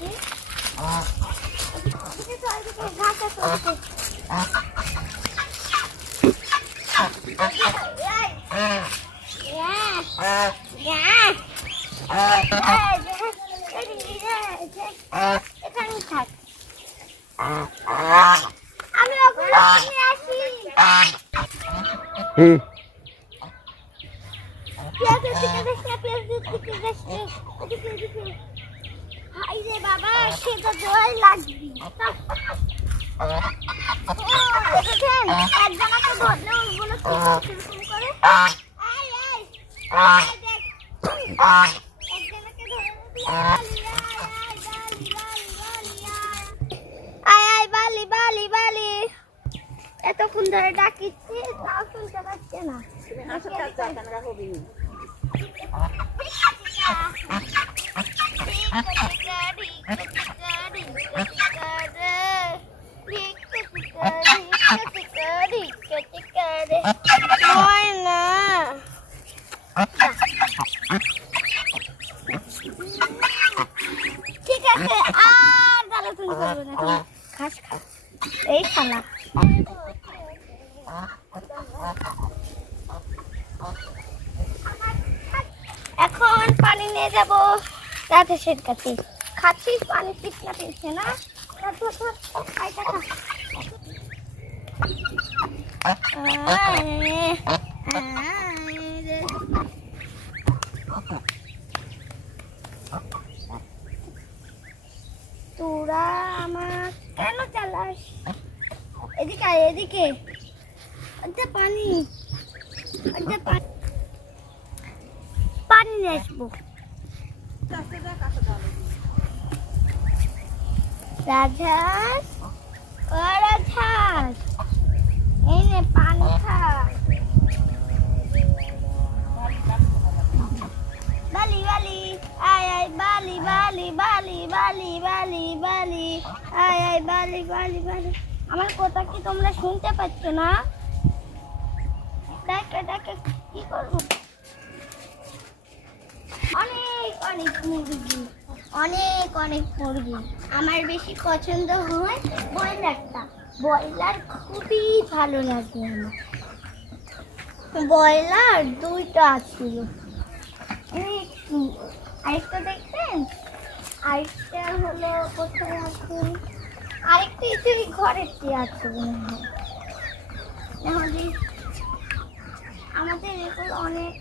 দেখি ঘাস আছে এখানে থাক আমি ওগুলো নিয়ে আসি পেঁয়াজ দিতে দেশ না পেঁয়াজ দিতে দেশ হাই রে বাবা সেটা জয় লাগবি দেখেছেন একজনকে ধরলে ওগুলো কিরকম করে আয় আয় দেখ একজনকে ধরে আয় বালি বালি বালি এতক্ষণ ধরে ডাকিচ্ছি তাও শুনতে পাচ্ছে না ঠিক আছে আর জ্বালাতন করবো না ঘাস খা এই খালা এখন পানি নিয়ে যাবো রাধেশের কাছে খাচ্ছিস পানি তৃষ্ণা পেয়েছে না তোরা আমার কেন চালাস এদিকে আয় এদিকে পানি পানি নিয়ে আসবো রাজহাঁস ও রাজহাঁস এই নে পানি খা বালি বালি আয় আয় বালি বালি বালি বালি বালি বালি আয় আয় বালি বালি বালি আমার কথা কি তোমরা শুনতে পাচ্ছ না ডাকে ডাকে কি করবো অনেক অনেক মুরগি অনেক অনেক মুরগি আমার বেশি পছন্দ হয় ব্রয়লারটা ব্রয়লার খুবই ভালো লাগে আমার ব্রয়লার দুইটা ছিল আরেকটা দেখবেন আরেকটা হলো কোথায় আছে আরেকটা ইঁচুরি ঘরের চেয়ে আছে মনে হয় আমাদের এগুলো অনেক